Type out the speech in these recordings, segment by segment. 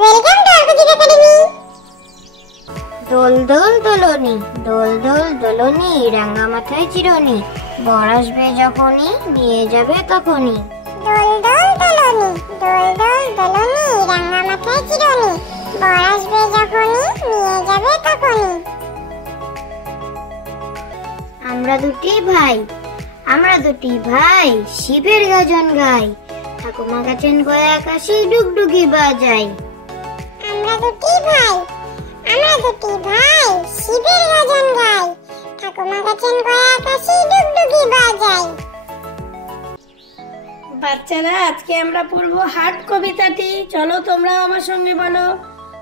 Welcome to ArkoDeep Academy। দোল দোল দোলনি, দোল দোল দোলনি, রাঙা মাথায় চিরনি, বর আসবে যখনই নিয়ে যাবে তখনই। দোল দোল দোলনি, দোল দোল দোলনি, রাঙা মাথায় চিরনি, বর আসবে যখনই নিয়ে যাবে তখনই। আমরা দুটি ভাই শিবের গাজন গাই, ঠাকুমা গাছেন গয়া আকাশে ডুগডুগি বাজাই। আমরা দুটি ভাই শিবের গাজন গাই, ঠাকুমা গাছেন গয়া আকাশে ডুগডুগি বাজাই। বাচ্চারা, আজকে আমরা পড়বো হাট কবিতাটি। চলো তোমরাও আমার সঙ্গে বলো।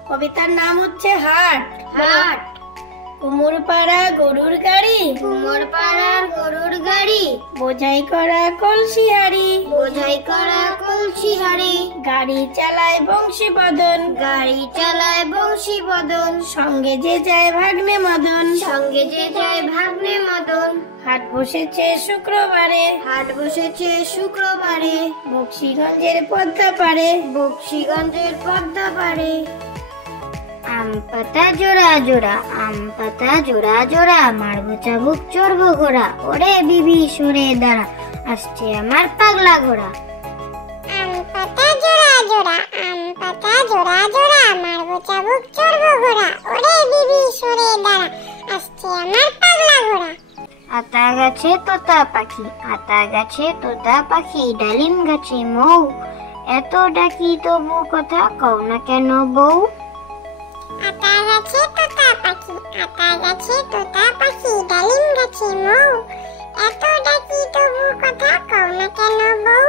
কবিতার নাম হচ্ছে হাট। হাট। কুমোর পাড়া গরুর গাড়ি, কুমোর পাড়ার গরুর গাড়ি, বোঝাই করা কলসি হাড়ি, বোঝাই করা কলসি হাড়ি, গাড়ি চালায় বংশী বদন, গাড়ি চালায় বংশী বদন, সঙ্গে যে যায় ভাগ্নে মদন, সঙ্গে যে যায় ভাগ্নে মদন। হাট বসেছে শুক্রবারে, হাট বসেছে শুক্রবারে, বক্সিগঞ্জের পদ্মা পারে, বক্সিগঞ্জের পদ্মা পারে। আম পাতা জোড়া জোড়া, আম পাতা জোড়া জোড়া, মারবো চাবুক চড়বো ঘোড়া, ওরে বিবি সরে দাঁড়া, আসছে আমার পাগলা ঘোড়া। আম পাতা জোড়া জোড়া, আম পাতা জোড়া জোড়া, মারবো চাবুক চড়বো ঘোড়া, ওরে বিবি সরে দাঁড়া, আসছে আমার পাগলা ঘোড়া। আতা গাছে তোতা পাখি, আতা গাছে তোতা পাখি, ডালিম গাছে মৌ, এত ডাকি তবু কথা কও না কেন বউ। আতা গাছে তোতা পাখি, আতা গাছে তোতা পাখি, ডালিম গাছে মৌ, এত ডাকি তবু কথা কও না কেন বউ।